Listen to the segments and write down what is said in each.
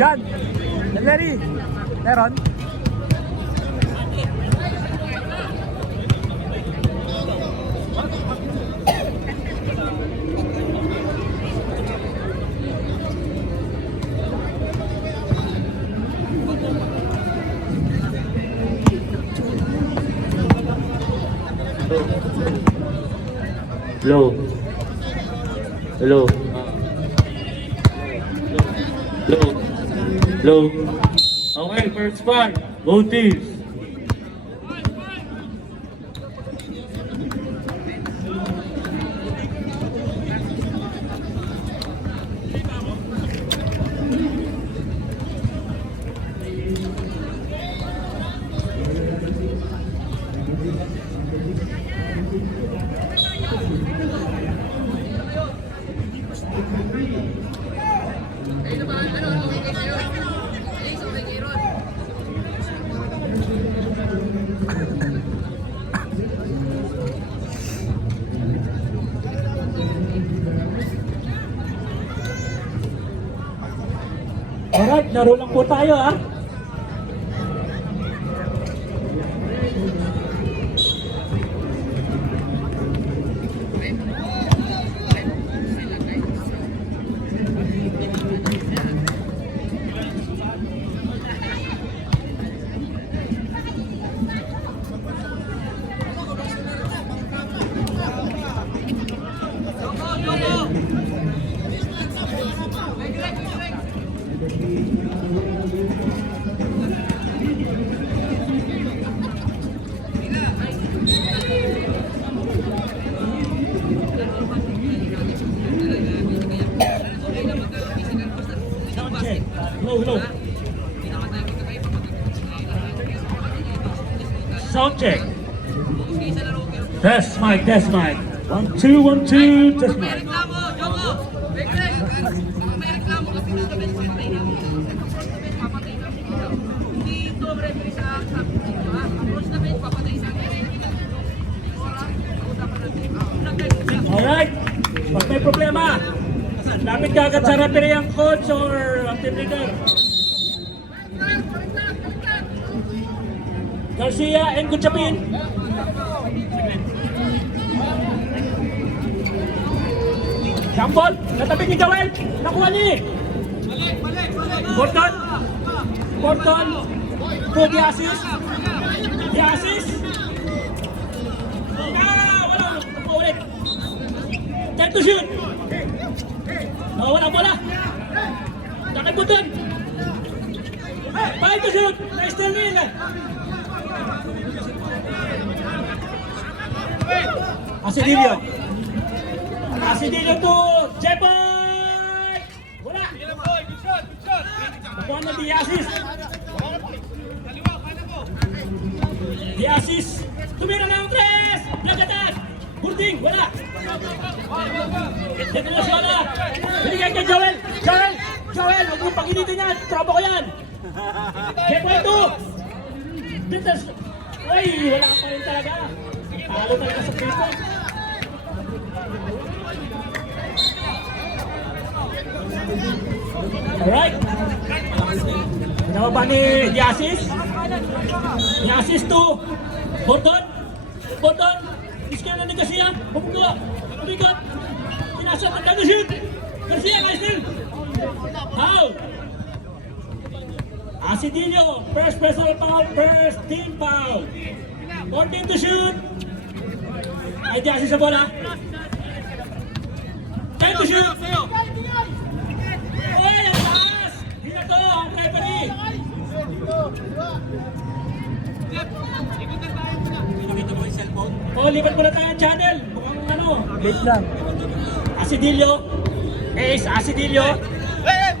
Yan. Yan, Larry. Meron. Hello. Hello. Hello. Hello. Okay, first part. Both teams. Alright, laro lang po tayo ha. Hello. Sound check. Test mic. 1, 2, 1, 2, test mic. Alright, pag may problema, lapit ka agad sa referee ang coach or ang team leader. Garcia and Gutchapin. Jambol, natabi ni Joel. Nakuha ni. Gordon. To the assist. Wala. Ulit. Time to shoot. Wala bola. Takay button. Time to shoot. Nice to win. Asidilio to Jeboy! Wala! Nakuha na the assist. The assist. Tumira na ang tres! Lagatan! Gurding! Wala! Dito na siya na! Binigay kay Joel! Joel! Huwag mong pag-initin yan! Tropa ko yan! Jeboy to! Dito! Uy! Wala pa rin talaga! Talo talaga sa piso! Alright. Ginawa ba ni Diasis? Diasis to Bordon. Iskaya ni Garcia. Pumigot. Pinasok ang shoot. Garcia, nice. Foul. Asidilio, first personal foul, first team foul. 14 to shoot. Ay Diasis sa bola. 10 to shoot. Oy, ang taas! Dito to, ang referee! Pinakita mo yung cellphone? Lipat mo na tayo ang channel. Mukhang late lang. Asidilio. Asidilio.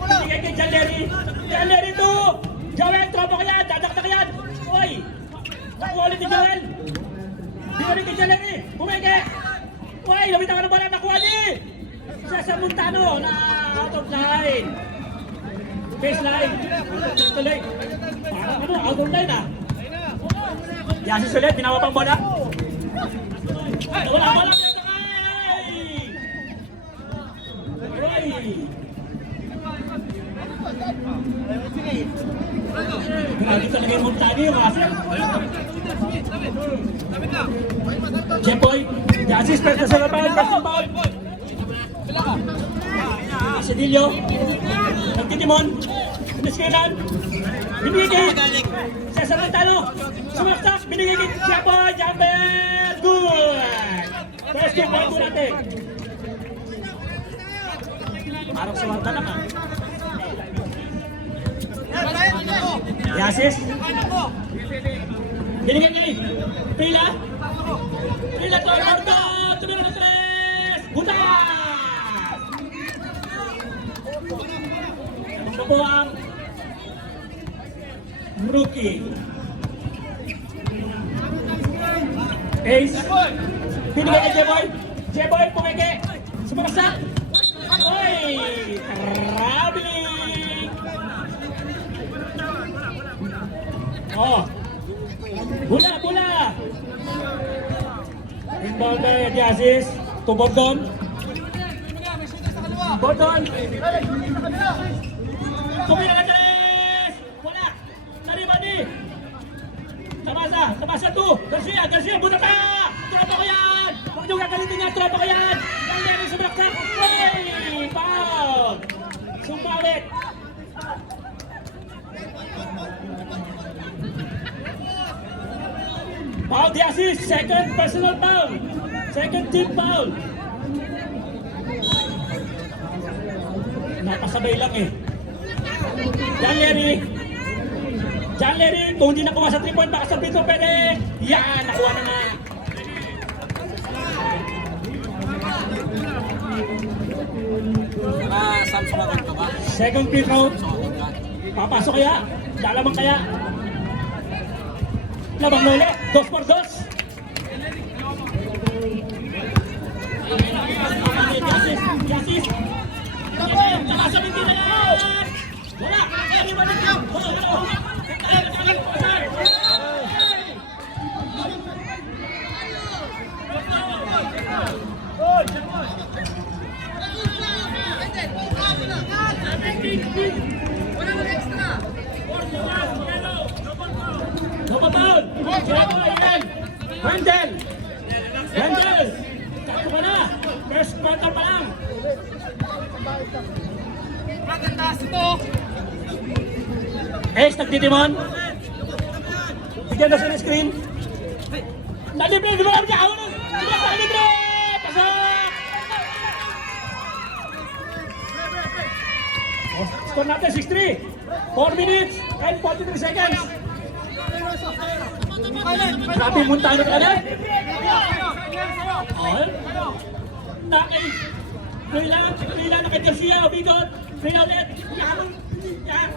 Bigay kay Jalleri to! Joel, tropa ko yan! Dadaktak yan! Oy! Nakuha ulit ni Joel! Bigay kay Jalleri! Bumeke! Oy, labitan ka na bola! Nakuha ni! Sa Montano na out of line. Baseline. Tuloy. Parang out of line ah. Yasis ulit, binawa pang bola. Wala bola, pinatay! Roy! Lagi mong tani yung kasi. Jeboy, the assist first sa laban, first foul. Asidillo, nagtitimon, piniskilan, binigay kay Cesar Montano, sumaksak, binigay kay Jeboy, jumper, good! First game point po natin. Parang sumarta lang ah. The assist. Binigay kay Prila. Prila to Orto, tumira ng 3. Butas! Ito po ang rookie. Ace. Binigay kay Jeboy. Jeboy, pumike. Sumaksak. Oy! Traveling! Oh! Bola, bola! Inbound by the assist to Bordon. Bordon! Tumira ka 3! Wala! Saribani! Tamasa 2! Garcia! Garcia! Buta ka! Tropa ko yan! Huwag niyong gagalitin niya! Tropa ko yan! Ang meron sa baksak! Ay! Foul! Sumawit! Foul the assist! Second personal foul! Second team foul! Napasabay lang eh. John Larry, kung hindi nakuha sa 3 point, baka sa pito pwede. Yan, nakuha na nga. Second free throw. Papasok kaya? Lalamang kaya? Labang lole, 2 por 2. Yasis. Nakasabing din na yan. Wala. Wendell! Sakto ka na! First quarter pa lang! Ace, nagtitimon! Bigyan na siya ng screen! Nalibre! Di ba kami niya? Nalibre! Pasok! Score natin 6-3! 4 minutes and 43 seconds! Grabe Montano ka na! Nakay! Prila na kay Garcia, Bigot! Prila ulit! Yan!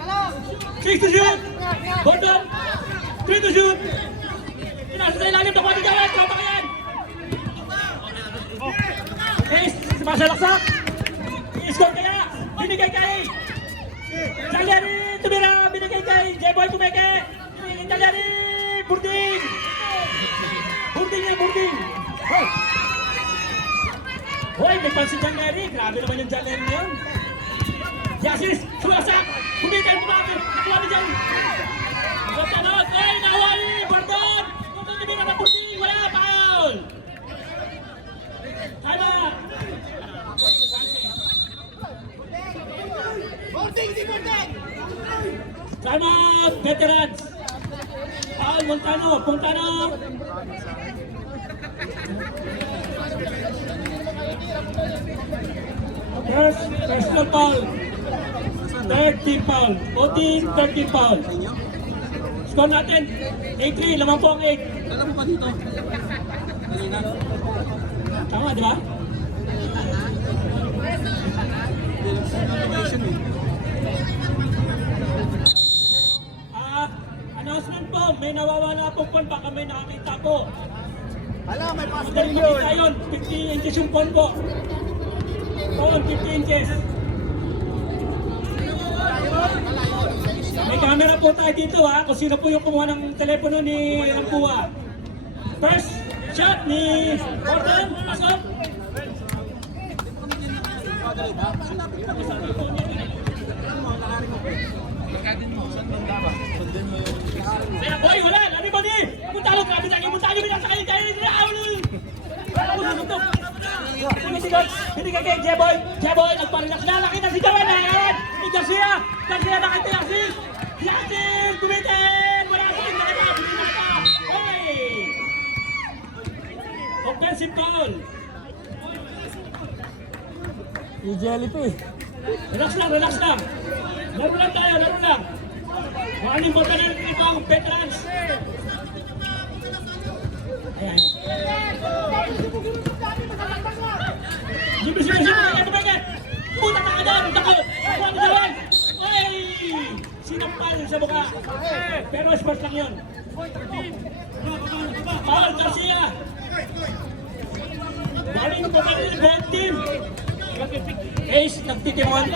6 to shoot! Gordon! 3 to shoot! Pinasa sa ilalim, nakuha ni Gawin! Tropa ka yan! Ace! Sumasalaksak! I-score kaya! Binigay kay! Cagliari! Tumira! Binigay kay Jeboy Pumeke! Binigay kay Cagliari! Burding! Burding yan! Burding! Hoy! May pansin Cagliari! Grabe naman yung Cagliari na yun! Yasis! Sumasak! Kumikay! Kumikay! Nakuha ni Jan! Magtanot! Ay! Naway! Bordon! Bordon tumira na Burding! Wala! Foul! Tama! Time out, veterans! Foul, Montano! First, personal foul. Third team foul. 14, third team foul. Score natin, 8-3, lamang po ang 8. Alam mo ba dito? Kanina? Tama, di ba? Announcement po, may nawawala pong phone, baka may nakakita po. Hala, may Madaling makita yun, 50 inches yung phone po. Phone, 50 inches. May camera po tayo dito ha, kung sino po yung kumuha ng telepono ni Ampua. First shot ni Gordon, pasok. Kaya boy, wala! Lari mo di! Punta lang, grabe lagi! Punta kami nasa kayo! Kaya hindi na awal! Hindi ka kay Jeboy! Jeboy, nagpa-relax na! Nakita si Joel! Ayan! Si Garcia! Garcia nakita si Asis! Si Asis! Tumitin! Wala sa akin! Nakita! Buti nakita! Oy! Offensive goal! Yung Jellyfish. Relax lang, relax lang! Laro lang tayo, laro lang! Maraming important na ito ang veterans! Ayan. Sige, puta ka doon! Takot! Kuha mo Joel! Oy! Sinampal sa mukha! Pero smart lang yun! Paul Garcia! Maraming important na gold team! Ace, nagtitimon.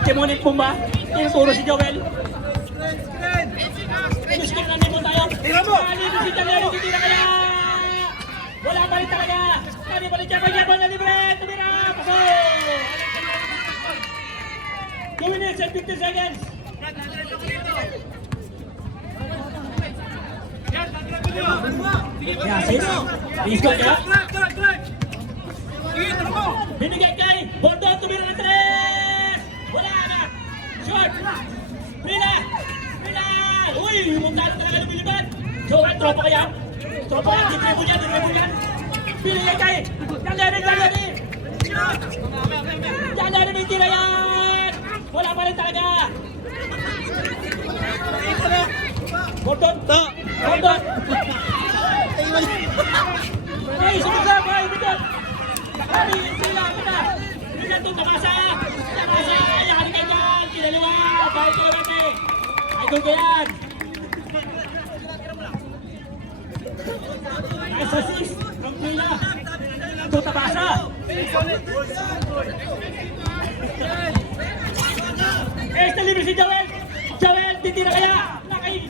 Timonin po ba? Tinuturo si Joel. Gusto na nito tayo. Libre si Jalero, hindi na kaya. Wala pa rin talaga. Kani pa rin Jabal na libre. Tumira. Paso. 2 minutes and 50 seconds. Yasis. Iskot ya. Binigay kay Bordon, tumira ng 3! Wala na! Shot! Brila! Brila! Uy! Yung talo talaga lumilipad! Joel, tropa kaya? Tropa kaya? Ditribul yan! Binigay kay Jalleri! Jalleri may tira yan! Wala pa rin talaga! Bordon! Bordon! Ay! Sumisap! Ay! Bidot! Ay, sila kita. Bigyan itong Tamasa. Tamasa, yakari kayo dyan. Kinaliwa. Balik kayo natin. Idol ko yan. Nice assist. From Trina. Ito Tamasa. Nalibre si Joel. Joel, titira kaya. Nakay.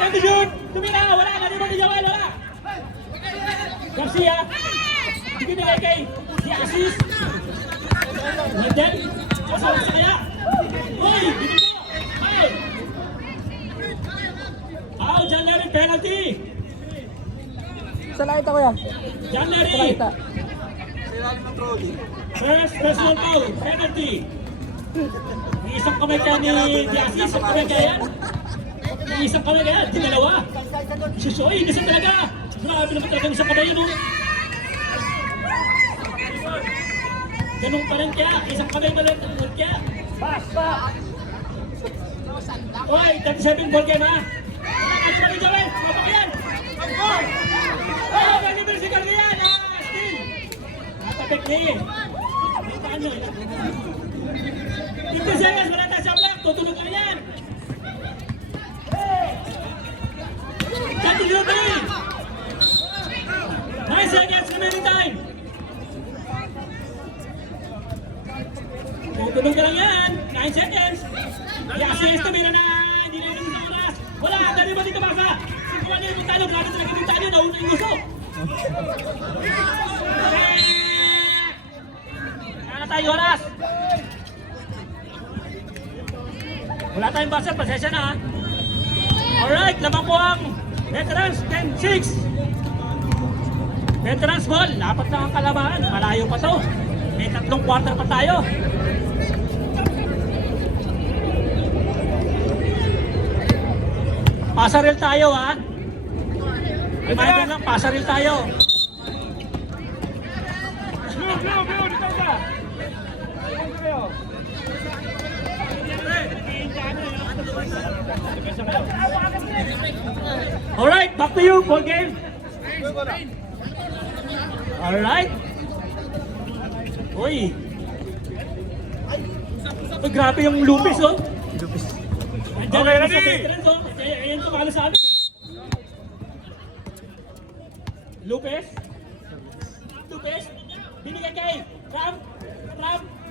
And the shoot. Tumira. Wala. Nalibre ni Joel. Wala. Garcia. Binigay kay si Asis. Wendell. Kasama sa kaya. Uy! Binigay! Ay! Aw, John Larry, penalty! Sa laita ko yan. John Sa Larry! laita. First personal foul, penalty! May isang kamay kaya ni Asis, isang kamay kaya yan. May isang kamay kaya, di dalawa. Susoy, isa talaga. Grabe naman talaga isang kamay yun, oh. Ganun pa rin kaya, isang kamay pa rin kaya. Oy, 37 ball game ha. Nakakasya pa rin Joel, mabak yan. Oh, nalibre si Garcia, steal. Natapik niya. Paano? 50 seconds, wala tayo sa block, tutulog ka yan. Jati Ruby. 9 seconds remaining time. Tutulong ka lang yan. 9 seconds. I-assist to na hindi na yung oras. Wala, dali mo dito baka. Sikuha niyo yung talo. Grabe talaga yung talo. Nauna yung gusto. Wala tayo oras. Wala tayong basa. Pasensya na ha. Alright, lamang po ang Veterans 10-6. Veterans ball. Dapat na ang kalabahan. Malayo pa to. May 3 quarter pa tayo. Pasaril tayo ha. Reminder lang, pasaril tayo. Alright, back to you, ball game. Alright. Uy. Ay, grabe yung lupis oh. Okay, ready? Ayan tumalo sa amin eh. Lupes. Binigay kay Ram.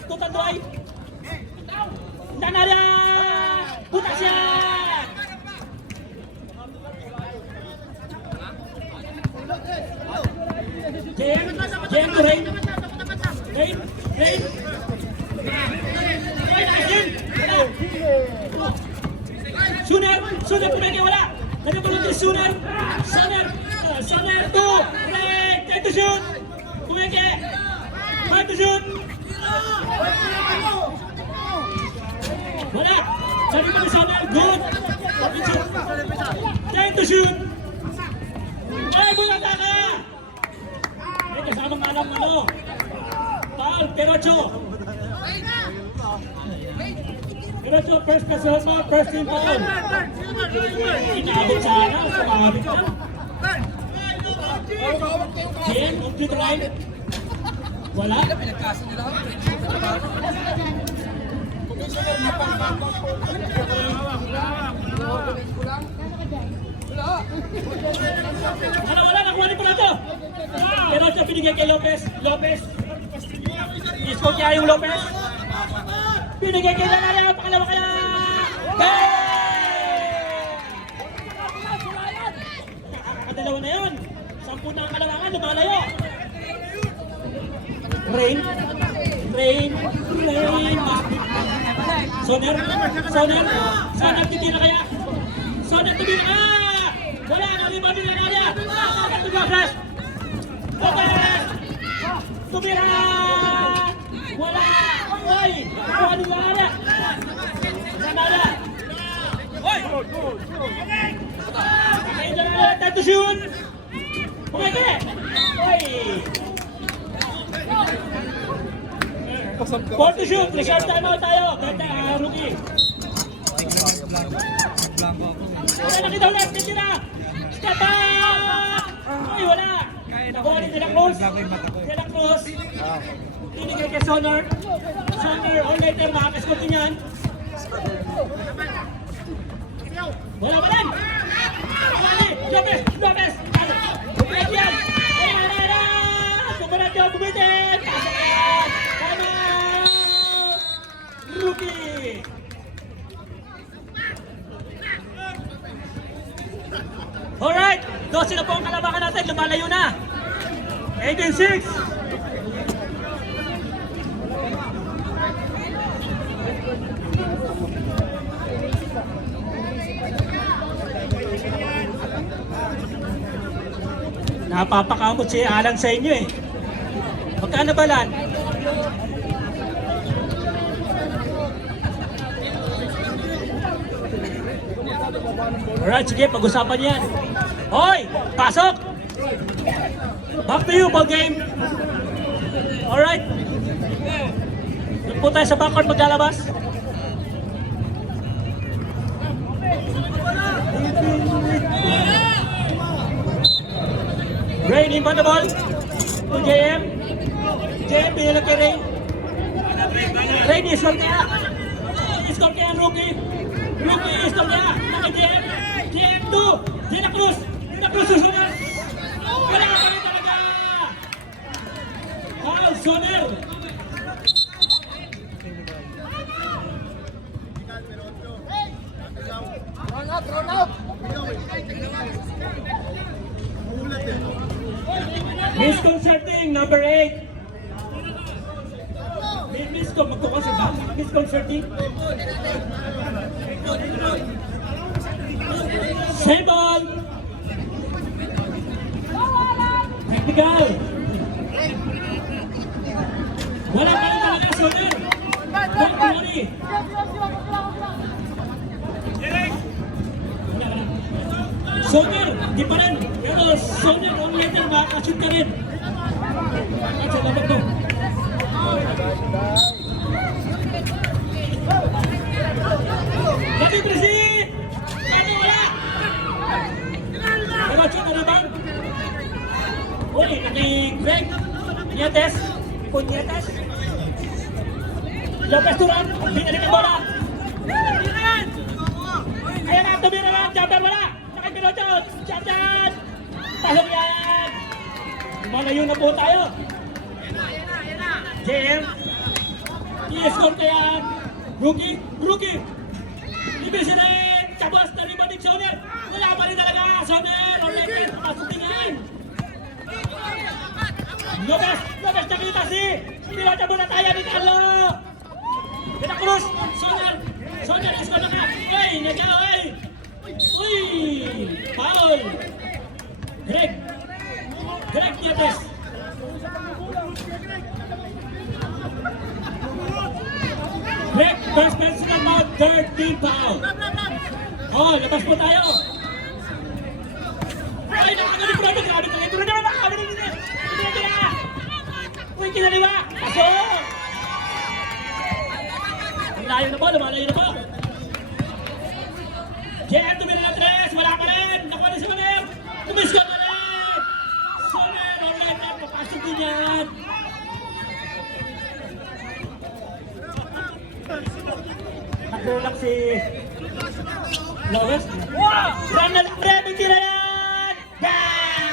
Tutandoy. Danara! Butas yan! Jem to Rain. Rain. Rain, asin! Suner, pumeke, wala. Nagpapulot ni Suner. Suner, 2. Right, time to shoot. Pumeke. Time to shoot. Wala. Sabi ko ni Suner, good. Time to shoot. Ay, bulata ka. May kasamang alam Paul, Perocho, first person mo, first team foul. Inabot sana, sumabit ka. Jen, complete right. Wala. Wala, nakuha ni Pulato. Perocho binigay kay Lopez. I-score niya yung Lopez. Binigay kay Lanaria. Pakalawa kaya. Hey! Nakakadalawa na yun. 10 na ang kalawangan. Lumalayo. Rain. Soner titira kaya. Soner tumira ka. Wala na rin mabili na Lanaria. Lopez. Tumira. Wala! Hoy! Ano wala? Nanala! Hoy! Ay, nanala! Time to shoot! Pumeke! Hoy! 4 to shoot! Reserve time out tayo! Ganda, rookie! Wala nakita ulit! Titira! Step back! Hoy, wala! Nakuha ni De La Cruz! Tinigay kay Soner or later makakascore din yan. Wala ba lang? Lopez! Bumalik yan! Ay! Sumunod yung bumitin! Pasok yan! Time out! Rookie! Alright! 12 na po ang kalabakan natin. Lumalayo na! 18-6! Napapakamot si Alan sa inyo eh. Magkano ba lan? Alright, sige, pag-usapan yan. Hoy! Pasok! Back to you, ball game. Alright. Doon po tayo sa backcourt maglalabas. Rain in the ball to JM. JM pinala kay Rain. Rain i-score kaya. I-score kaya ang rookie. Rookie i-score kaya. Kay JM. JM 2. De La Cruz susunod. Wala ka rin talaga. Foul, Soner. Run out. Misconcerting, number 8. Magkukas ba? Misconcerting. Same ball. Technical. Wala ka rin talaga, Soner. Don't worry. Soner, di pa rin. Pero Soner, on later, makakashoot ka rin. At sa labag mo. Lagi Presi! Ano wala? Diretso na naman. Uy, naki-Greg. Punyetes. Lopez Turan. Binalik ang bola. Ayan na, tumira lang. Jumper wala. Nakipinocho. Champion. Pasok yan. Malayo na po tayo. JM. I-score kaya. Rookie. Ibig rin. Tapos na rin bating Soner. Wala pa rin talaga. Soner. Orlekin. Pasutingan. Lopez nakita si. Pinota muna tayo ni Carlo. De La Cruz. Soner. I-score na ka. Hey, nagawa. Greg Nieves. Greg, first personal foul, third team foul. Oh, labas po tayo. Ay, nakagaling po natin. Grabe talaga. Ito na naman. Hindi na. Uy, kinaliwa. Pasok. Ang layo na po. Lumalayo na po. JM, tumira ng tres. Wala pa rin. Nakuha na si Maner. Tumiskot na rin. Soner, alright na. Papasok din yan. Nakuro lang si Lawes. Run na lang, pre! May tira yan! Bang!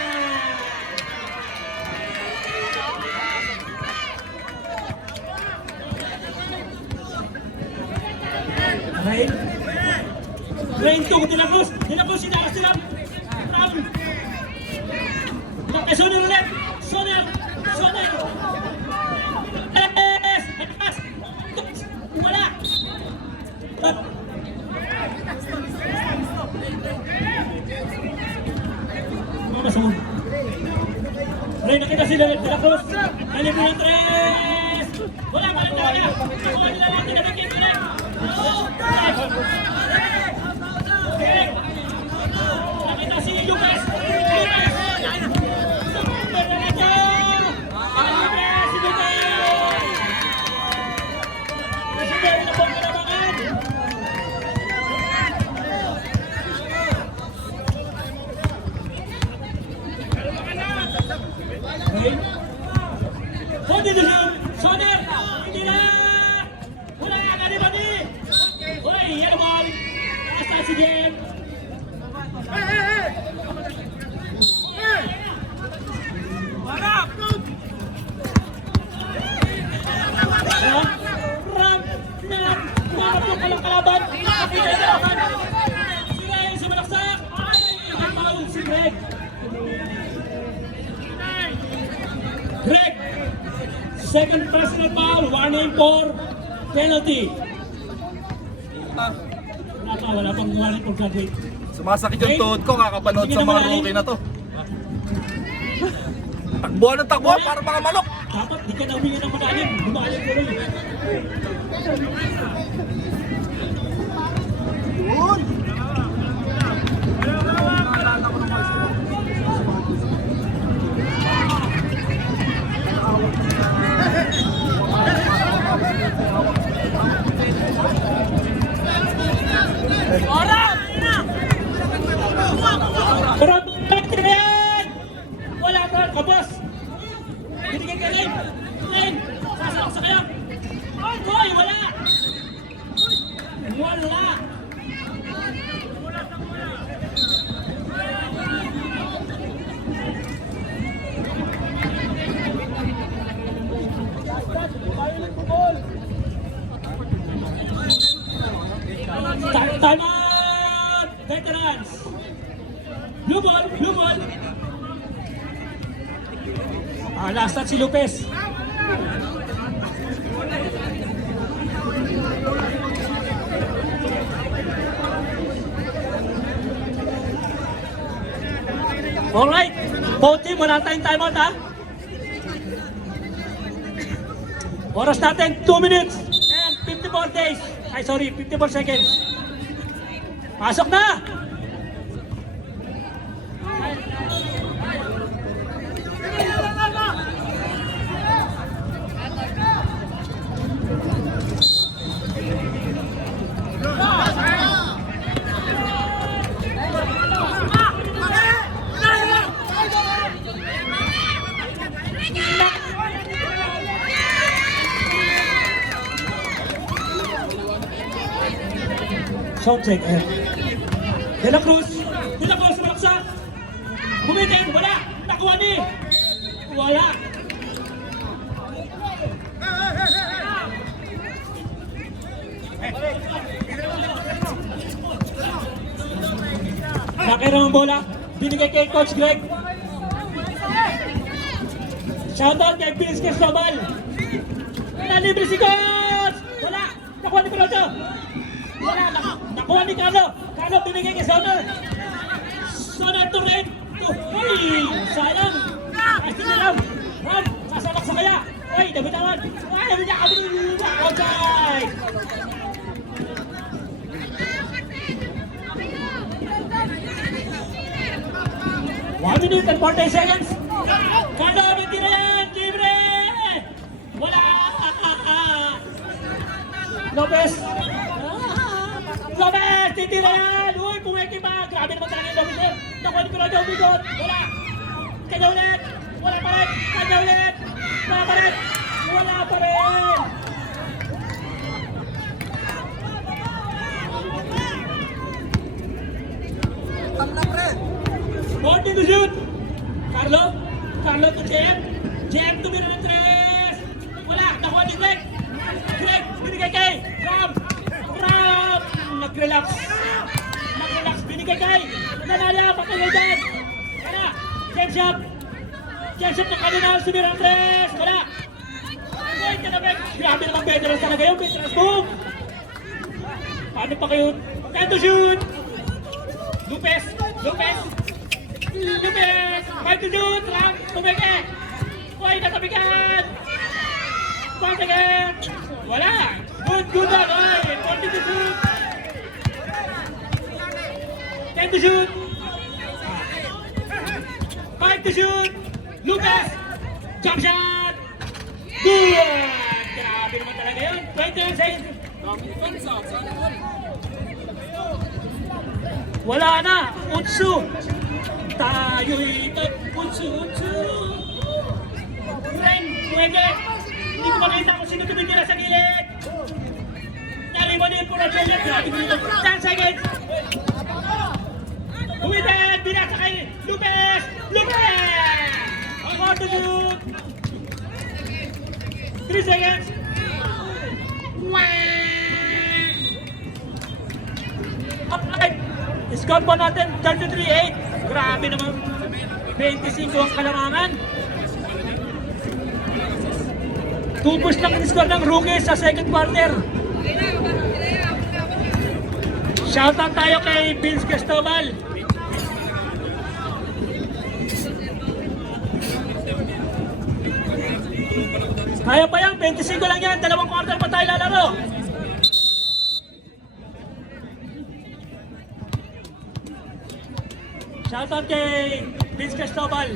Rain 2, Dilacruz, sinalas sila. Brown. Kay Soner ulit. Soner. Yes! Pass. Wala. Masuk. Ray, nakita sila De La Cruz. Kali po ng tres. Wala pa rin talaga. Nakuha nila natin na nagkip ulit. Okay. Nakita si Lucas. Si Lucas. Kasi meron na pong kalabangan. Soner! Hindi na! Wala nga ka ni Bani! Uy, yan ball! Nasa si Jem! Ram! Marap yung palang kalaban! Si Ryan sumalaksak! Nakapaul si Greg! Second personal foul, warning for penalty. Wala pang warning for flag. Sumasakit yung tuhod ko, kakapanood sa mga rookie na to. Takbuhan ng takbuhan para mga manok. Dapat di ka na humingi ng malalim. Lumalim ko rin. Yun! Pero bakit na yan? Wala pa, kabos. Binigay ka Lane. Lane, sasakak sa kaya. Hoy, wala. Wala. Time out! Veterans! Blue ball! Last touch si Lopez. Alright! Both team, wala tayong timeout ha? Oras natin, 2 minutes and 54 days. 54 seconds. Pasok na! Sound check. De La Cruz malaksak. Bumitin, wala. Nakuha ni. Wala. Nakira ang bola. Binigay kay Coach Greg. Shoutout kay Vince Cristobal. Nalibre si Coach. Wala. Nakuha ni Piloto. Wala. Nakuha ni Carlo. Carlo binigay kay Soner. Soner to Red. Uy! Sayang! Pasti na Ram! Ram! Sasalak sa kaya! Uy! Nabitawan! Uy! Nabitawan! Outside! 1 minute and 40 seconds. Carlo, may tira yan! Libre! Wala! Lopez! Lopez! Titira yan! Uy, pumikipa! Grabe naman talaga yung Lopez yan! Nakuha ko na daw bigot! Wala! Kanya ulit! Wala pa rin! Kanya ulit! Wala pa rin! Wala pa rin! Morning to shoot! Carlo! Carlo to JM! JM tumira ng 3! Wala! Nakuha ni Greg! Greg! Binigay kay! Ram! Ram! Nag-relax! Nag-relax! Binigay kay! Nanala! Patulog dyan! Wala! Jam shot! Jam shot ng kanina! Tumira ng 3! Wala! Wait! Kanabek! Grabe naman veterans talaga yun! Veterans boom! Paano pa kayo? Time to shoot! Lopez! Lopez! Lopez! Fight to shoot! Ram! Tumeke! Uy! Natabigan! Once again! Wala! Good! Good on! Uy! 40 to shoot! 10 to shoot! 5 to shoot! Lucas! Jump shot! Good! Grabe naman talaga yun! 21 seconds! Wala na! Utsu! Tayo'y utsu-utsu! Friend! Pwede! Hindi ko makita kung sino tumitira sa gilid! Nariwan din po na Junior! Grabe ko dito! 10 seconds! Humitin! Binasa kay Lopez! Lopez! Ako to shoot! 3 seconds! Upright! Score po natin 33-8. Grabe naman. 25 ang kalamangan. 2 push lang in-score ng rookie sa second quarter. Shoutout tayo kay Vince Cristobal. Kaya pa yan, 25 lang yan. 2 quarter pa tayo lalaro. Shoutout kay Vince Cristobal.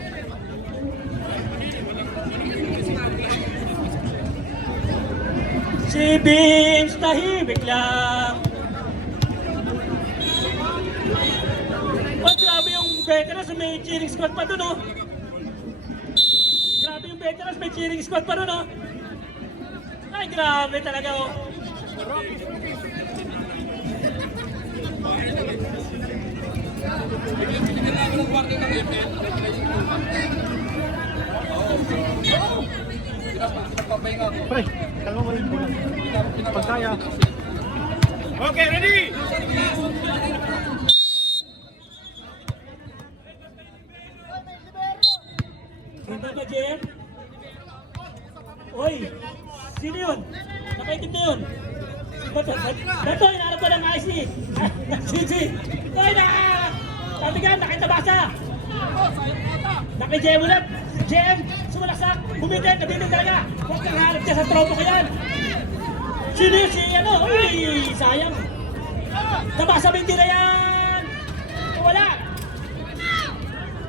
Si Vince tahimik lang. Oh, grabe yung veterans, may cheering squad pa dun, oh. Grabe yung veterans, may cheering squad pa dun, oh. Ay, grabe talaga, oh. Pre, kalma mo rin po lang. Pagkaya. Okay, ready? Ganda ba, JM? Oy, sino yun? Nakaitim na yun. Si Bato, Bato, inaarap ko ng IC. Sisi. Oy, sabi ka, nakitabasa. Naki-JM ulit. JM, sumalaksak. Bumitin, nabitin talaga. Huwag kang harap ka sa tropo ko yan. Sino yun? Si ano? Uy, sayang. Tabasa binti na yan. Wala.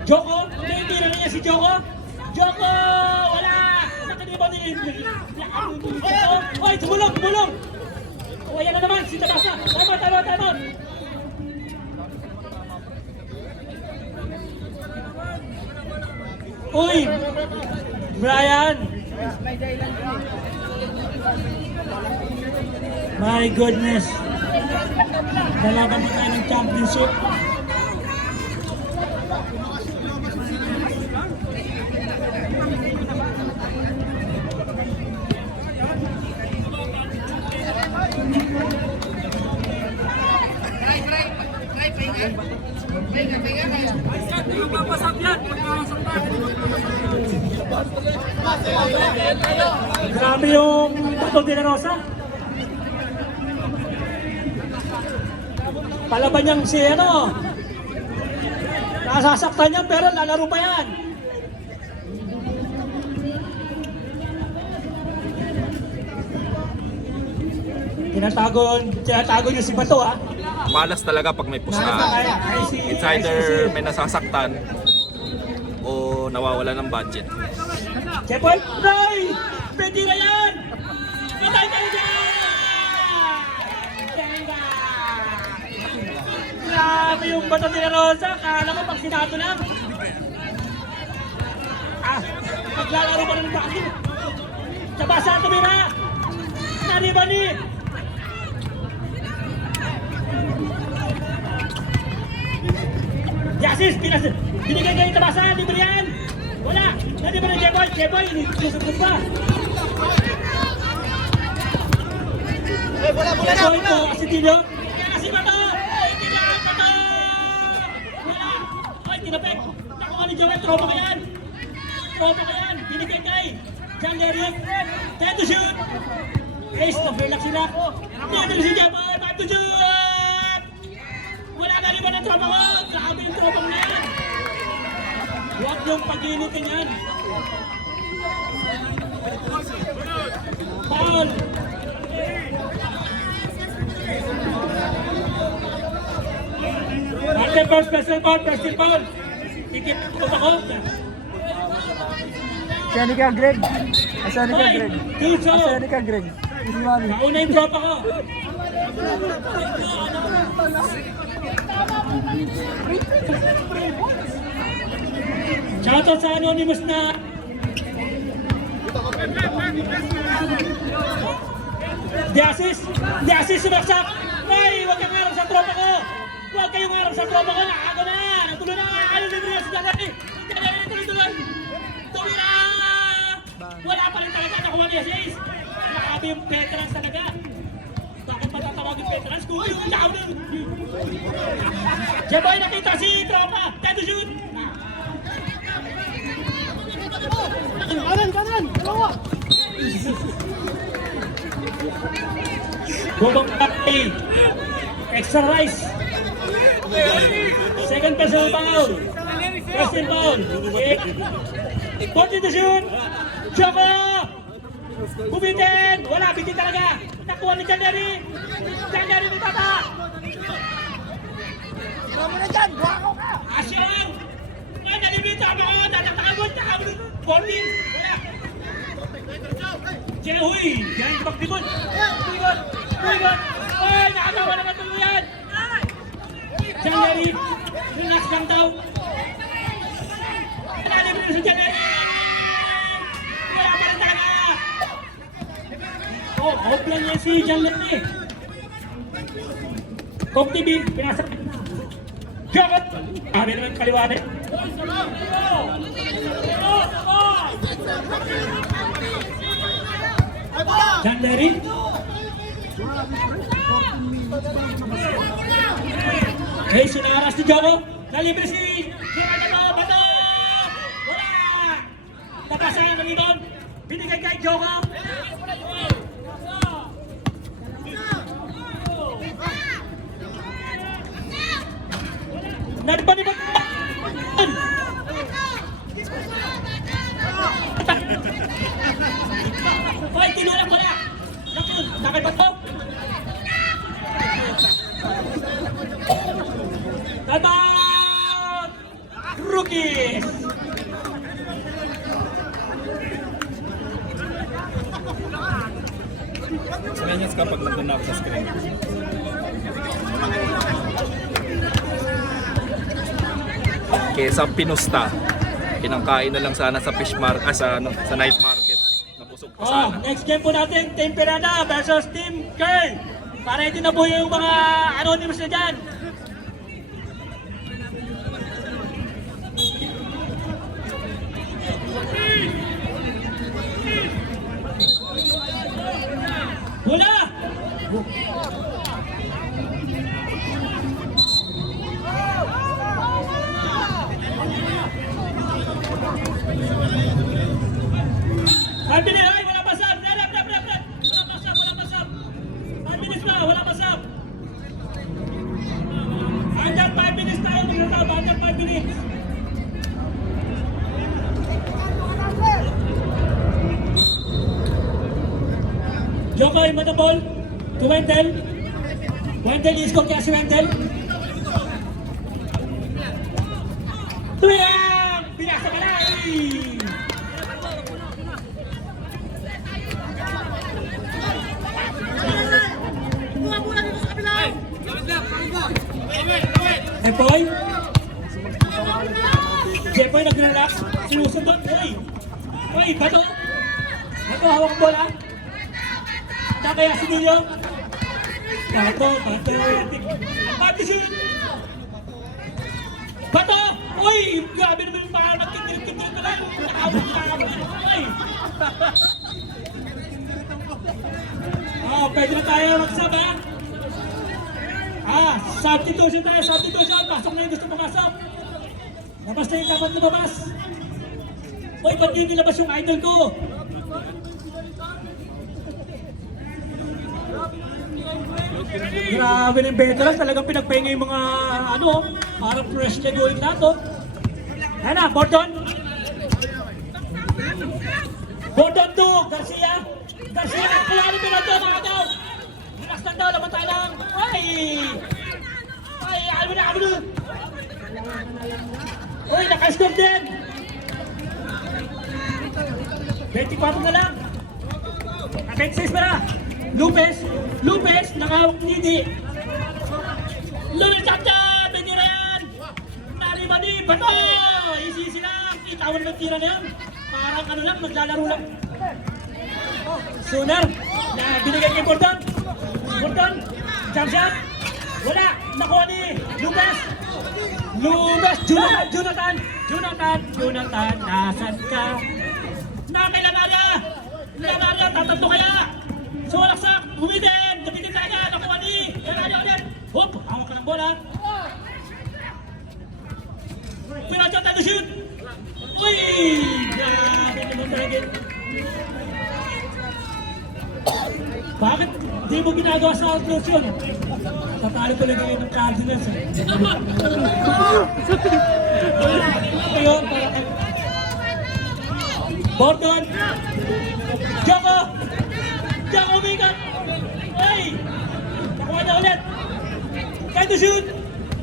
Joko, hindi na niya si Joko. Joko, wala. Nakalibaw ni Joko. Oy, tumulong, tumulong. O, ayan na naman, si Tabasa. Tama. Uy, Brian. My goodness. Dalaban pa tayo ng championship. Grabe yung Bato de la Rosa. Palaban niyang si ano. Nasasaktan niya pero lalaro pa yan. Tinatago niyo si Bato ha. Malas talaga pag may pustahan. It's either may nasasaktan o nawawala ng budget. Chepoy! Nay! Pwede na yan! Patay kayo dyan! Tenga! Grabe yung Bato de la Rosa. Kala ko pag sinato lang. Maglalaro pa ng bakit. Sa basa tumira! Nani-bani! Yasis! Binigay kayo yung tabasa! Libre yan! Wala! Nani ba ng Jeboy? Jeboy! Inisugod pa! Jeboy po! Kasi Tino! Kasi Bato! Ay! Tinaan Bato! Wala! Ay! Tinapik! Nakuha ni Joel! Tropa ka yan! Tropa ka yan! Binigay kay John Derek! Time to shoot! Ace! Nag-relax sila! Tinapik si Jeboy! Time to shoot! Wala na rin ba ng tropa ko? Grabe yung tropa ko na yan! Huwag yung pag-initin yan! Foul! Martin Paul, special foul, special foul! Tikip ko ako! Seneca Greg. Seneca Hoy! Greg. Tuso! Seneca Greg. Easy money. Nauna yung tropa ko! Shoutout sa anonymous na The assist sumaksak! Ay! Huwag kang harap sa tropa ko! Huwag kayong harap sa tropa ko! Nakago na! Natuloy na! Ano libre na si Janari! Janari tuloy-tuloy! Tumira! Wala pa rin talaga nakuha ni assist! Nakabi yung veterans talaga! Bakit matatawag yung veterans? Kung yung down! Jeboy nakita si tropa! Time to shoot! Kanan! Dalawa! Bubong Pati! Extra rice! Second personal foul! First foul! Point to shoot! Choco! Bubitin! Wala! Bitin talaga! Nakuha ni Janeri! Janeri ni Tata! Tama na dyan! Wako ka! Asyong! Ay, nalimita ako! Tatakabot! Bonding! Wala! Jehoy! Yan yung pagdibon! Pagdibon! Pagdibon! Ay! Nakagawa naman tuluyan! Janeri! Relax lang daw! Nalimita na si Janeri! Wala pa rin talaga! Oh, off lang yan si Janeri! Kong TV! Pinasa! Jagat! Kami naman kaliwanit! Janeri! Eh, sinaras ni Joko! Nalibre si Bato! Wala! Tapasan ng ibon! Binigay kay Joko! Nagpanibag! Hoy, tinulak ko na! Nakipat ko! Tabat! Rookies! Experience kapag nandun ako sa screen. Kesa pinusta, pinangkain na lang sana sa sa night market. Nabusog pa Oh, sana. next game po natin, Team Pirada versus Team Curl. Para hindi na po yung mga anonymous na dyan. Wala! Pabili, ay, wala pasap! Rep! Wala pasap! 5 minutes na, wala pasap! Under 5 minutes tayo, under 5 minutes! Jepoy mo na ball. To Wendell. Wendell i-score kaya si Wendell. Tuyang! Pinasa ka na eh! Jepoy? Jepoy nag-relax. Sinusundot. Uy! Uy! Bato! Bato, hawak ang bola. Ata kaya si Dilio? Bato! Bato! Bato shoot! Bato! Uy! Grabe naman yung parang nagkindirit-kindirit ka lang. Nakawag ka lang. Uy! Pwede na tayo mag-sub ha? Substitution tayo, substitution. Pasok na yung gusto pumasok. Labas na yung dapat lumabas. Uy, ba't yun nilabas yung idol ko? Grabe ng veteran, talagang pinagpahinga yung mga parang fresh leg ulit na to. Ayan na, Bordon. Bordon to, Garcia. Garcia, kaya ano pinag-to, mga to. Relax lang daw, laban tayo lang. Ay! Ay, ano na, ano na. Uy, naka-score din. 24 na lang. 26 pa na. Lopez, nakahawak Didi. Lopez, tap-tap, hindi na yan. Nari-mani, bato. Easy lang. Itawan ng tira na yan. Parang ano lang, maglalaro lang. Sunar, na binigay kay Bordon. Bordon, jump shot. Wala, nakuha ni Lopez. Jonathan, nasan ka? Nakay Lamaria, tatanto kaya. Sulaksak, humitin, kapitin tayo, nakuha ni Lamaria ulit. Hop, hawak ka ng bola. Pinatyo tayo shoot. Uy, grabe naman talaga. Bakit di mo ginagawa sa outlaws yun? Tatalo talaga yun ng Cardinals eh. Ayun, para Bordon! Joko! Joko umikat! Ay! Nakuha na ulit! Try to shoot!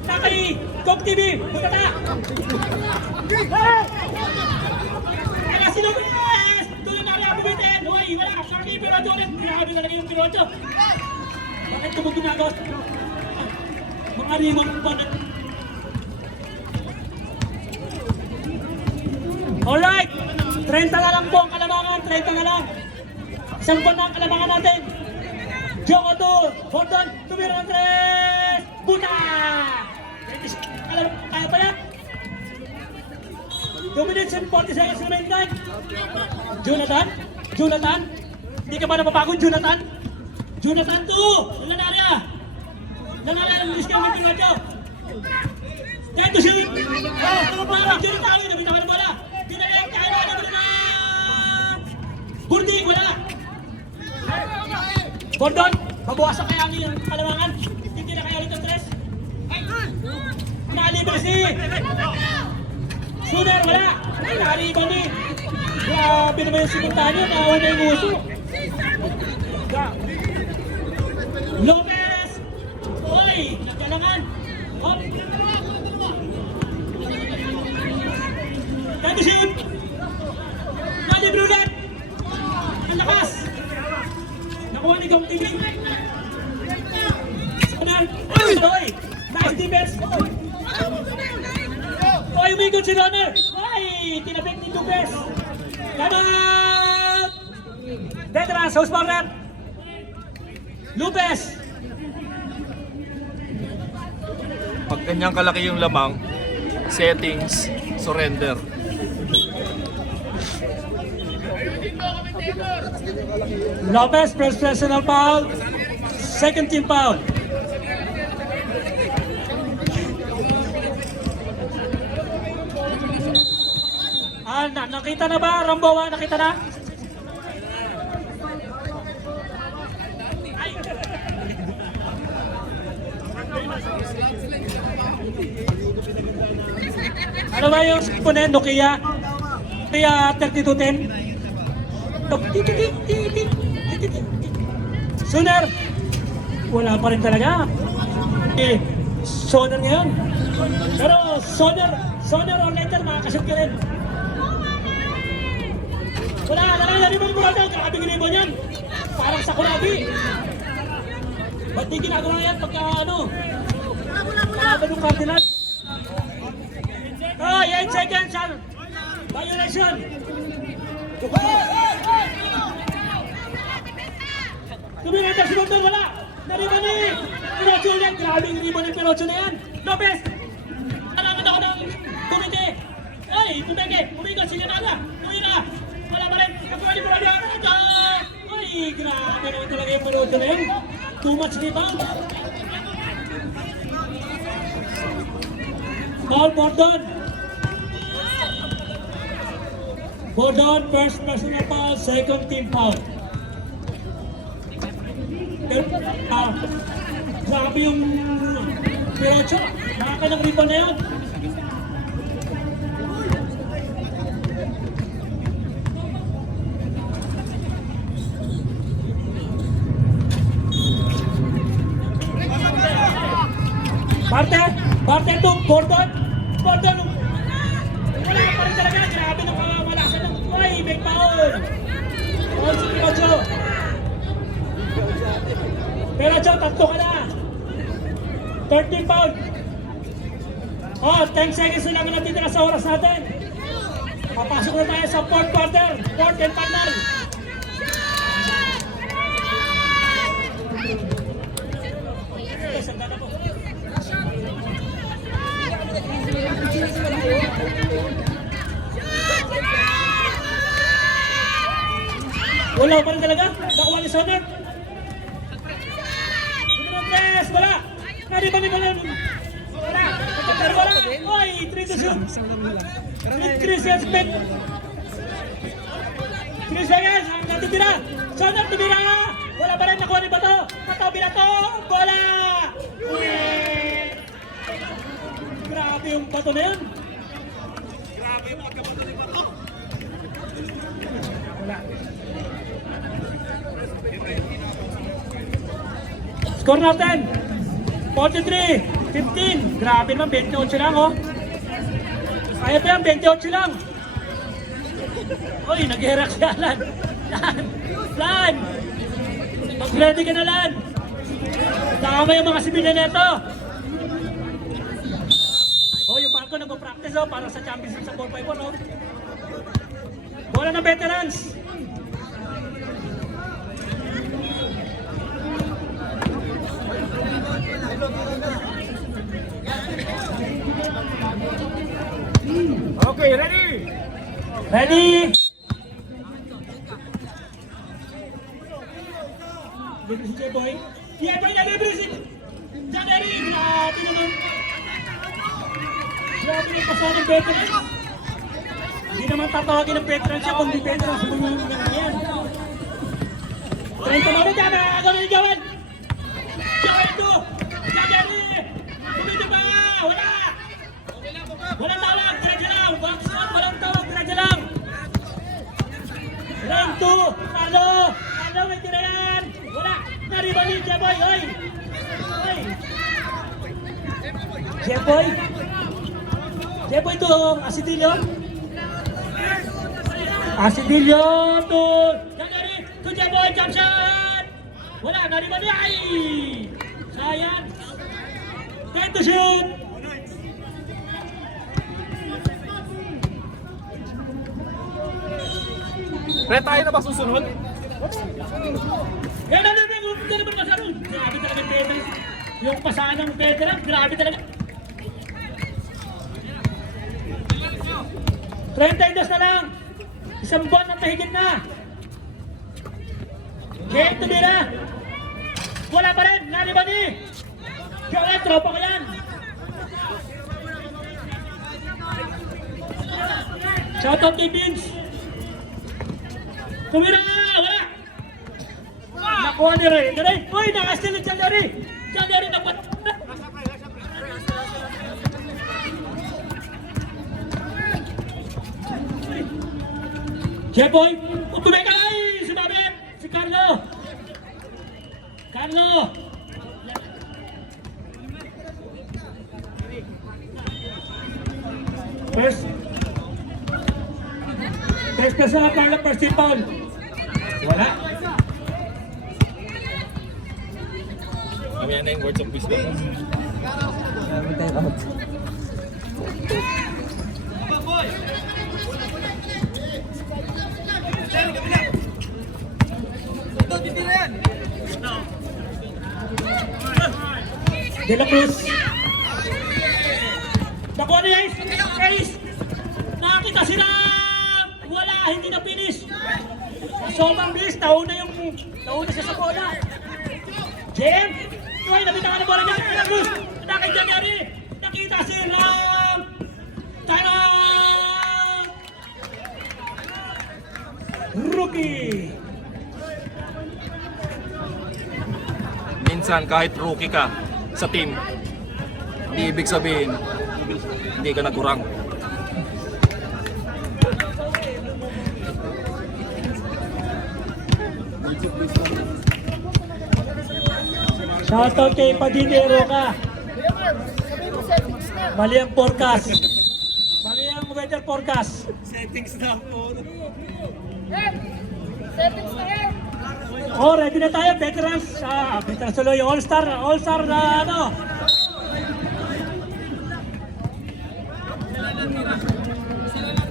Nakay! Coke TV! Pagkata! Kaya si Lopez! Tuloy na lang bumitin! Uy! Wala! Saki! Pero ulit! Grabe talaga yung pirocho! Bakit ito mo ginagawa? Mga rimang pa na... Alright! 30 na lang po ang kalamangan, 30 na lang. Isang buwan na ang kalamangan natin. Joko to, Bordon, tumira ng 3! Buta! Kaya pa yan? 2 minutes and 40 seconds remaining. Jonathan? Hindi ka ba napapagod, Jonathan? Jonathan to! Lanaria! Ang bilis ka, may pinadyo! Try to shoot! Jonathan, nabitaw na bola! Dinayang kaya na na! Burdi, wala! Bordon, mabuwasan kaya ang kalamangan. Hindi na kaya ulit ang 3. Nakalibre si Suner, wala! Nakalibre ni. Grabe naman yung simuntahan niya, nauna yung uso. Lopez! Uy, nagkalangan! Hop! Try to shoot! Nakalibre ulit! Ang lakas! Nakuha ni Gong TV. Suner! Uy! Nice defense! Uy, umikot si Runner! Uy! Tinabik ni Lopez! Come out! Veterans, house corner! Lopez! Pag ganyang kalaki yung lamang, settings, surrender. Lopez, first personal foul. Second team foul. Nakita na ba, Ramboa? Nakita na? Ay. Ano ba yung exponent? Nokia 3210? Sooner, wala pa rin talaga. Soner ngayon. Pero Soner or later, makakashoot ka rin. Wala, nariban mo lang. Grabe ginibon yan. Parang sa Kurabi. Ba't di ginagawa yan pagka ano? Kalaban ng Cardinals. Oh, 8 seconds, sir. Violation. Tumira si Motor, wala. Nariban ni Pirocho ulit. Grabe yung ribbon ng Pirocho na yan. Lopez. Alaman ako ng kumite. Ay, Pumega, sinanaga. Tumira. Wala pa rin. Kapuali ko rin. Ay, grabe naman talaga yung Pirocho na yan. Too much rebound. Foul, Bordon, first personal foul, second team foul. Pero, grabe yung Pirocho. Nakaka ng rebound na yan. Parte to, Bordon. Wala pa rin talaga. Grabe na malasan ng ay, may foul. Foul si Pirocho. Pirocho, tatlo ka na. 13 foul. Oh, 10 seconds na lang natitira sa oras natin. Papasok na tayo sa fourth quarter. Fourth and final. Sanda na po. Wala pa rin talaga. Nakuha ni Soner. Press, wala. Nariban ni Balon. Wala. Oy, 3 to shoot. 3 seconds. 3 seconds. Ang natitira. Soner, tumira. Wala pa rin. Nakuha ni Bato. Bato, binato. Bola. Grabe yung Bato na yan. Grabe yung pagkabato ni Bato. Wala. Score natin 43-15. Grabe naman, 28 lang oh. Kaya pa yan, 28 lang. Uy, nag-herak si Alan. Lan! Mag-ready ka na, Lan. Tama yung mga sibilyan na ito. Oh, yung Marco nag-practice oh, para sa championship sa 4x4 oh. Bola ng veterans. Okay, ready? Ready? Libre si J-Boy. J-Boy na libre si Janeri. Grabe naman. Grabe yung pasok ng veterans. Hindi naman tatawagin ng veterans siya, kundi veterans. Bumihin yan. 30 mo dyan, gano'n yung Joel. Joel 2. Janeri. Bumiti pa. Wala. Walang tawag, diradya lang. Boxon, walang tawag, diradya lang. Round 2. Carlo, may tira yan. Wala. Nariban ni Jeboy. Oy. Jeboy to Asidillo. Asidillo to Janeri. To Jeboy, jump shot. Wala, nariban niya. Ay. Sayang. Time to shoot. Pre, tayo na ba susunod? Yan na naman, hindi naman masaroon. Grabe talaga yung veterans. Yung pasahan ng veterans, grabe talaga. 32 na lang. Isang buwan at mahigit na. Game to be na. Wala pa rin, nariban ni. Joel, tropa ko yan. Shoutout kay Vince. Tumira! Wala! Nakuha ni Ray. Uy! Nakastil ni Janeri! Janeri dapat! Jeboy! Tumeka! Ay! Sumabit! Si Carlo! Carlo! First person na Carlo, first team foul. Wala. Kami na yung words of wisdom. Time out. De La Cruz. Nakuha ni Ace. Ace. Nakakita sila. Wala, hindi na finish. Sobrang bilis. Nauna siya sa bola. Jem. Uy, nakita ka na bola niya. De La Cruz. Nakita niya niya rin. Nakita sila. Tanang. Rookie. Minsan kahit rookie ka sa team, hindi ibig sabihin hindi ka nagkurang. Shoutout kay Padinero ka. Mali ang forecast. Mali ang weather forecast. Oh, ready na tayo, veterans. Veterans tuloy, all-star na ano.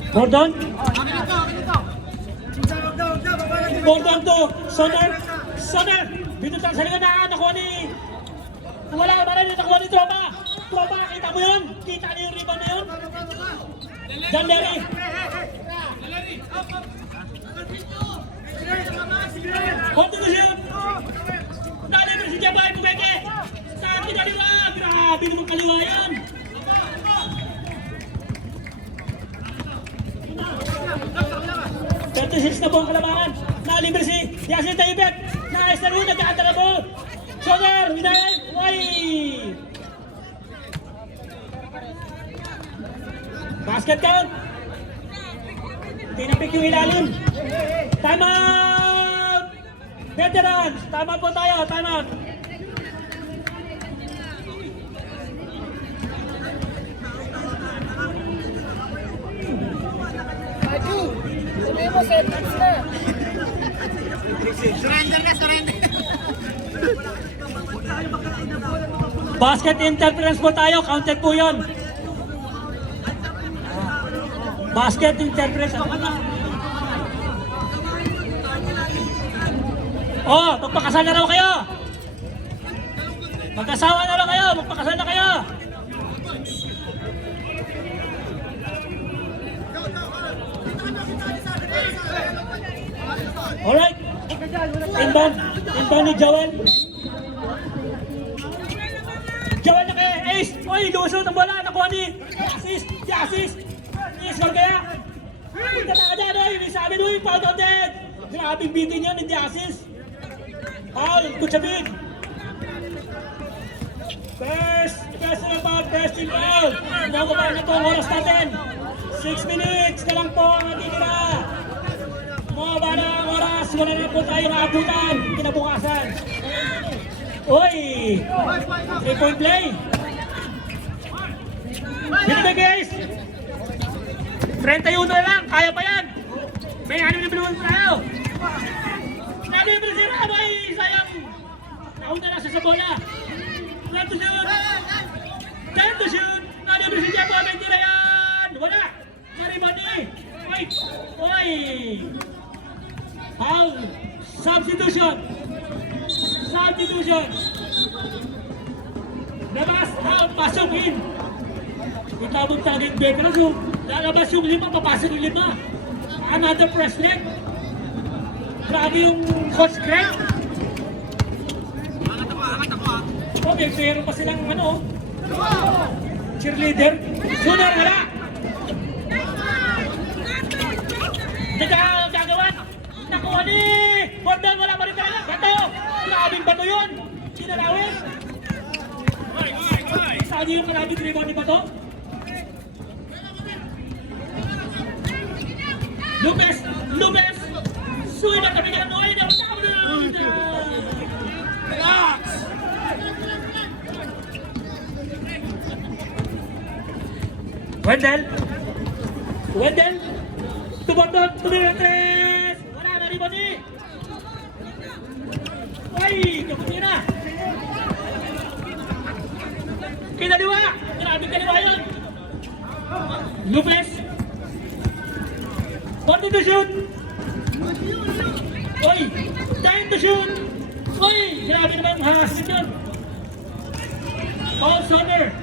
Gordon to Soner. Dito sa likod na nakuha ni... Wala ka ba rin, nakuha ni Tropa. Tropa, kita mo yun? Kita niyo yung rebound na yun? John Larry. Konti ko siya. Nalibig si Jabay Pumeke. Sa akin kaliwa. Grabe naman kaliwa yan. Six na po ang kalamangan. Nalibre si Yasin Taibet. Nice na rin. Nagkakanta na po. Soner. Winay. Uy. Basket count. Tinapik yung ilalim. Time out. Veterans. Time out po tayo. Time out. Basket interference po tayo, counted po yun. Basket interference. Oh, magpakasal na raw kayo. Mag-asawa na raw kayo, magpakasal na kayo. Alright. Inbound ni Joel. Joel na kay Ace. Oy, lusot ang bola. Nakuha ni assist. Yes, wag kaya. Punta na ka dyan, oy. May sabi doon, foul counted. Grabing beating yan, hindi assist. Foul, Kuchabin. First na foul, first team foul. Bago pa na itong oras natin. 6 minutes na lang po ang natitira. Mga ang oras, wala na po tayo naabutan. Kinabukasan. Uy! 3-point play. Dito guys! 31 na lang, kaya pa yan. May ano na binuhan tayo. Sabi yung Brazil, abay, sayang. Nakunta na siya sa bola. 10 to shoot. 10 to shoot. Sabi yung Brazil, Jepo, abay, na yan. Wala. Marimani. Wait. Uy! Foul. Substitution. Labas, out, pasok in. Itabog taging veterans yung lalabas yung 5, papasok yung 5. Another press leg. Grabe yung coach Craig. Okay, pero pa silang ano, cheerleader. Sunar, wala. Gagawan. Nakuha ni Gordon, wala pa rin talaga. Bato! Grabing bato yun! Kinalawin! Saan niyo yung karabing rebound ni Bato? Lupes! Suwi na kami ka! Uy! Wendell. Wendell. Tumotong. Tumiretres. Wala na rin ni. Ay, kaputi na. Kinaliwa. Grabe kaliwa yun. Lopez. 40 to shoot. Oy, time to shoot. Oy, grabe naman harassment yun. Paul Sonner.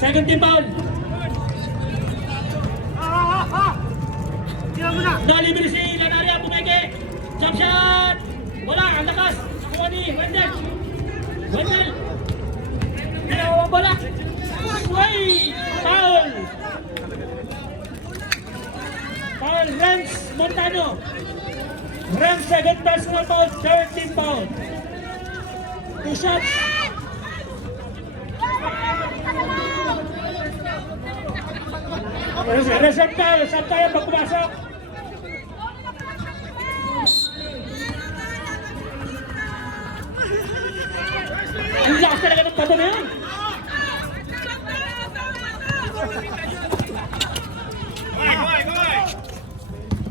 Second team foul. Nalibre si Lanaria Pumeke. Jump shot. Wala, ang lakas. Kuha ni Wendell. Wendell. Ginawa ang bola. Uy, foul. Foul, Renz Montano. Renz second personal foul, third team foul. 2 shots. Reset tayo pag pumasok. Ang lakas talaga ng pato na yan.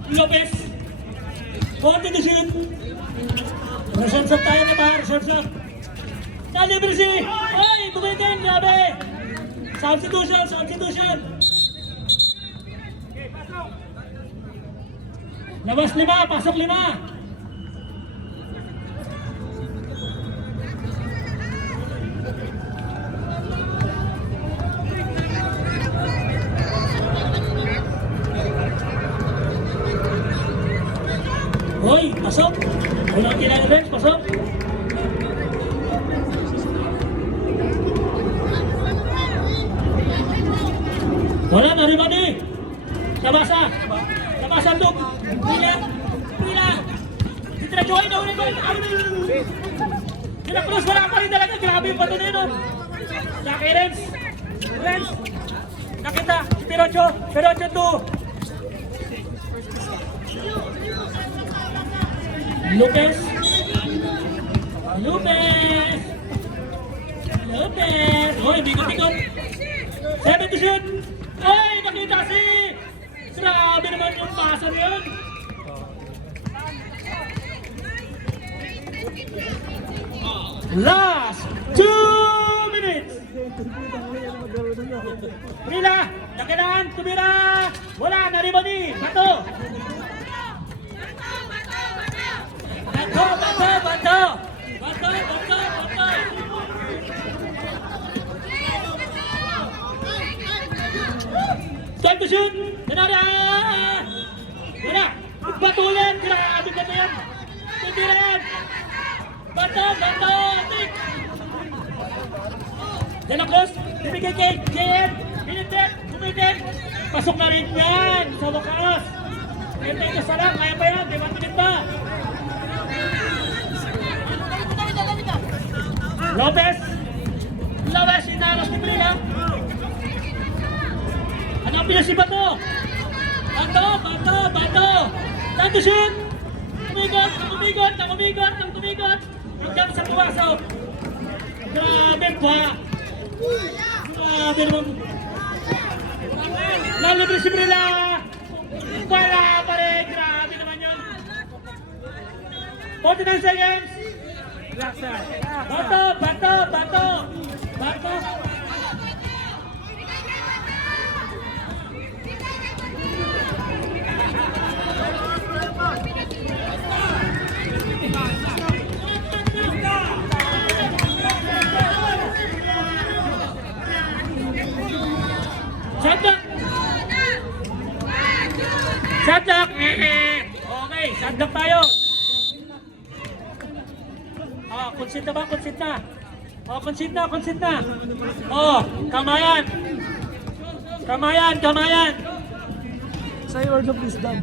Lopez. 40 to shoot. Reserve shot tayo na ba? Reserve shot. Nalibre si. Ay, tumitin. Grabe. Substitution. Substitution. Labas 5. Pasok 5. Hoy, pasok! Walang kailangan rin, pasok! Wala na, Rimani! Tabasa! Tabasa, Duk! Pila! Pila! Titradyohay na ulit ko! Pinapros, wala pa rin talaga! Grabe yung pato na yun, oh! Laki, Renz! Renz! Nakita! Pirocho! Pirocho 2! Lopez. Lopez. Lopez. Hoy, bigot-bigot. 7 to shoot. Ay, nakita si. Grabe naman yung pasa niyon. Last 2 minutes. Prila, nakilaan, tumira. Wala, naribani. Bato. Bato! 12 to shoot! Nanara! Wala! Bato ulit! Grabe bato yan! Titiran! Bato! Tik! De La Cruz! Bibigay kay JM! Pinitin! Kumitin! Pasok na rin yan! Sa wakas! Ito ito sa lang! Kaya pa yan! Di ba tingin pa? Lopez! Lopez! Inaros ni Prila! Ano ang pinasi Bato? Bato! Time to shoot! Tumigot! Hanggang sa pumasok! Grabe pa! Grabe naman! Lalibre si Prila! Wala pa rin! Grabe naman yun! 49 seconds! Bato! Sadlock! Okay, sadlock tayo. Concede na ba? Concede na. Kamayan. Say word of wisdom.